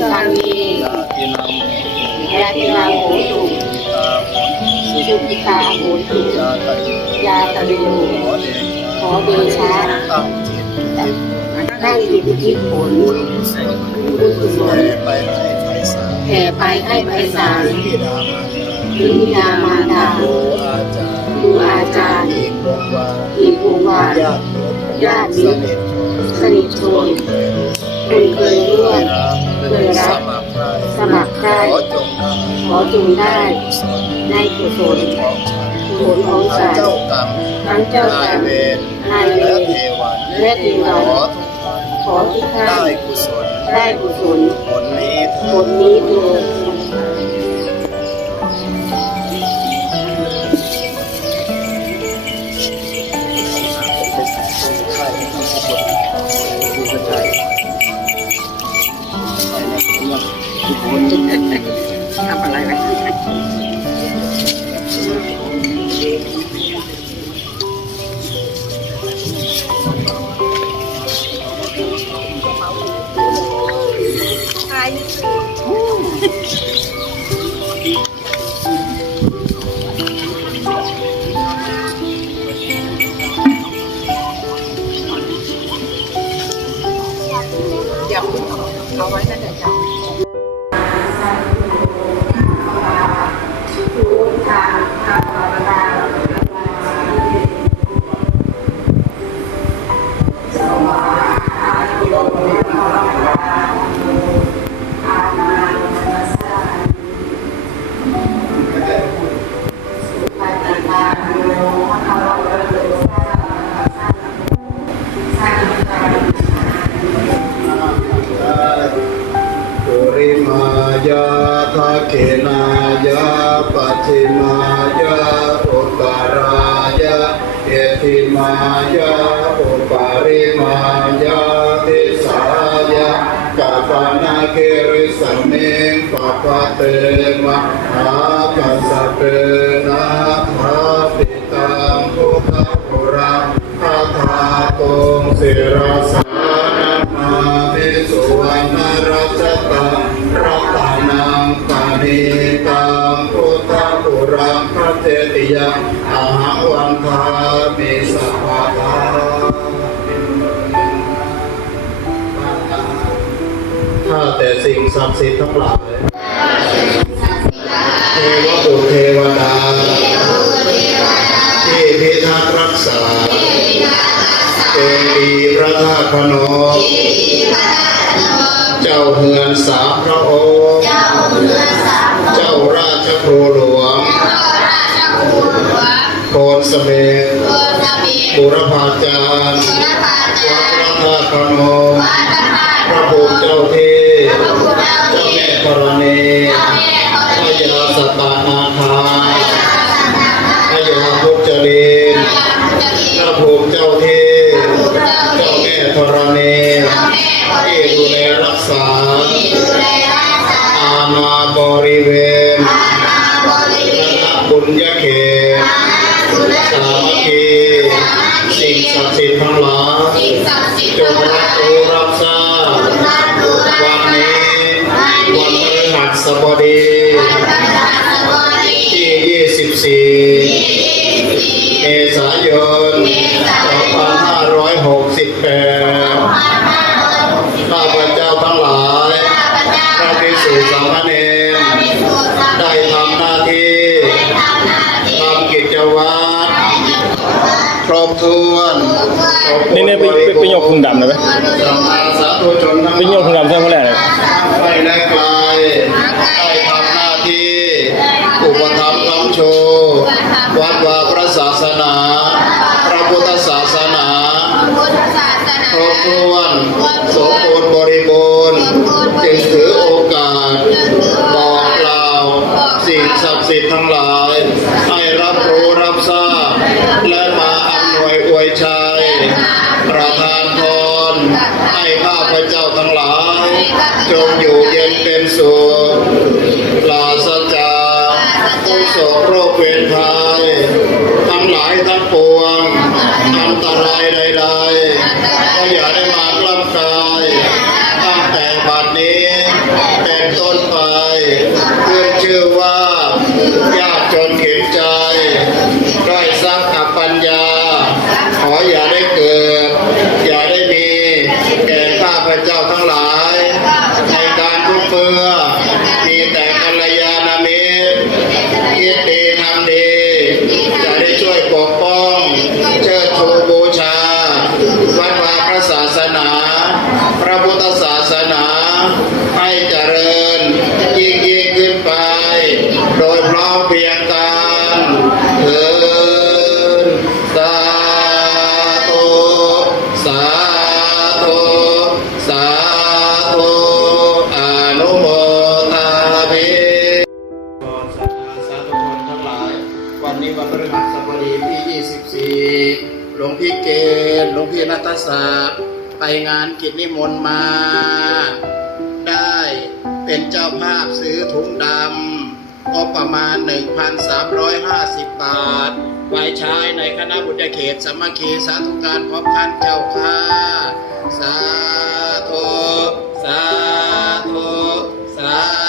ทามียาตินังยาตินาโหตุตาโหนสุขิตาโหตุยาตะโยยาตะโยขอเดชะขอเดชะตั้งจิตตั้งจิผลเสกบุญกุศลแผ่ไปให้ไพศาลแผ่ไปให้ไพศาติมารดาถึงยามาดาครูอาจารย์อีกวงวานญาติญาติสนิทสนิทชน คุณเคยร่วมเคยรักสมัครใครสมัครใครขอจงได้ขอจงได้ในกุศลผลของพระฉันเจ้ากรรมทั้งเจ้ากรรมนายเวรนายเวและเทวันและเทวันขอทุกท่านขอทุกท่านได้กุศลได้กุศลผลนี้เถิผลนี้เถิดทำอะไร ไว้เดี๋ายาอุปาริมายาติสายากัปนาเกริสเมงปะปะเตมะหากัสสะเปนะภาปิตังพุทธปุรังคาถาตงศิรสานามามิสุวรรณรัชตังรัตานังปานิตังพุทธปุรังคเจติยังอาหังวันทามิสั ศักดิ์สิทธิ์ทั้งหลายเทวบุตรเทวดาที่พิทักษ์รักษาเป็นดีพระธาตุพนมเจ้าเฮือนสามพระองค์เจ้าราชครูหลวงโคนสเมธบุรพาจารย์วัดพระธาตุพนม พระภูมิเจ้าที่เจ้าแม่ธรณีพระยาสตานาคาพระยาพุทธลินพระภูมิเจ้าที่เจ้าแม่ธรณีที่ดูแลรักษาอาณาบริเวณคณะบุญญาเขตสามัคคีสิ่งศักดิ์สิทธิ์ทั้ง นี่นี่ไปไปไปยกพุงดำเลยไหมสัมมาสัพพุชนทั้งหไปลายกพุงดำเท่ไหร่เลยไม่ได้ไกลได้ทำหน้าที่ อุปถัมภ์คำโชว์วัดวาพระศาสนา พระพุทธศาสนาครบถ้วนสมบูรณ์บริบูรณ์จึงถือโอกาส บอกกล่าว สิ่งศักดิ์สิทธิ์ทั้งหลาย รัตสาไปงานกิจนิมนต์มา ได้เป็นเจ้าภาพซื้อถุงดำก็ประมาณ 1,350 บาท ไว้ใช้ในคณะบุตรเขตสมัคีสาธุการพร้อมคันเจ้าค่าสาธุสาธุสา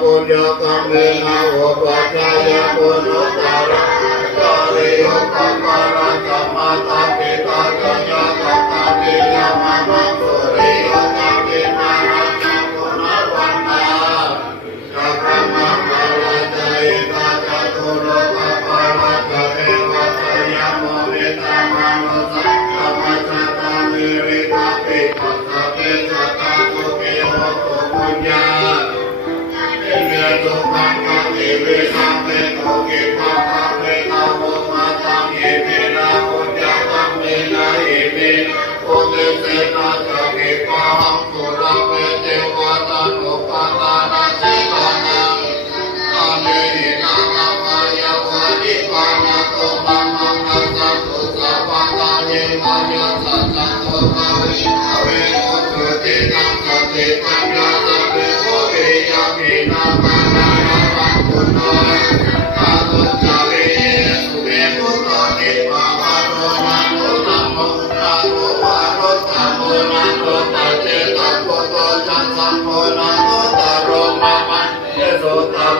पुण्यो कर्मेण उपाध्याय पुरुषारा तदेव कमरकमतपितजयतपियमम सुरे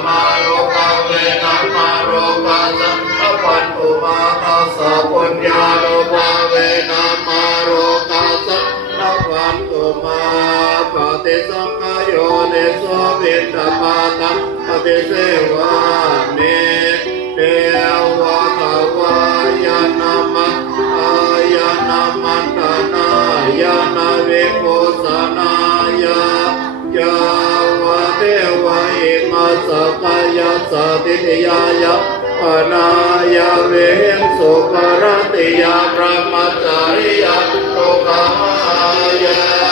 มาลุกัเวนัมมารูปัสสะปันตุมาทัสสะปุญญาลุกัเวนัมมารูกัสสะสัพพันตุมาปฏิสังขโยเนโสวินทปาตาปฏิเสวามิเตวะตวายานามะอายานามันตนายานาเวโกสนา สัพยัสติติยายะปนายเวงสุปรติยาพระมัจจริยาโลกายา